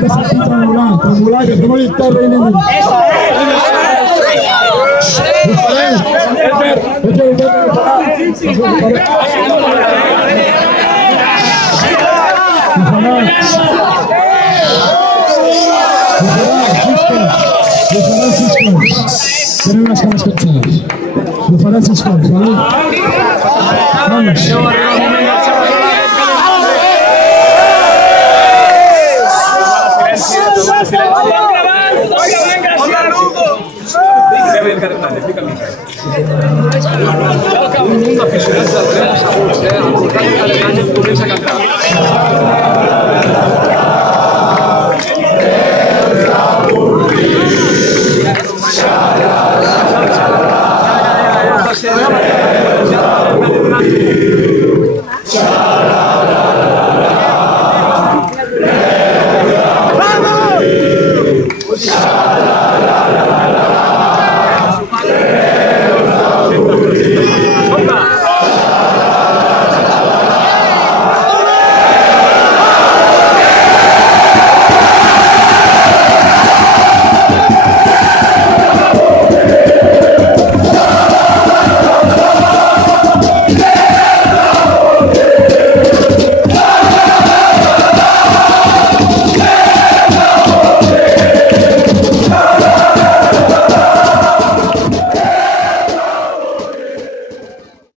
Falta sentir tremolar, que fem el torre i ningú. Tenen unas caras cansadas. Lo farán 6 cops, ¿vale? Vamos. ¡Vamos!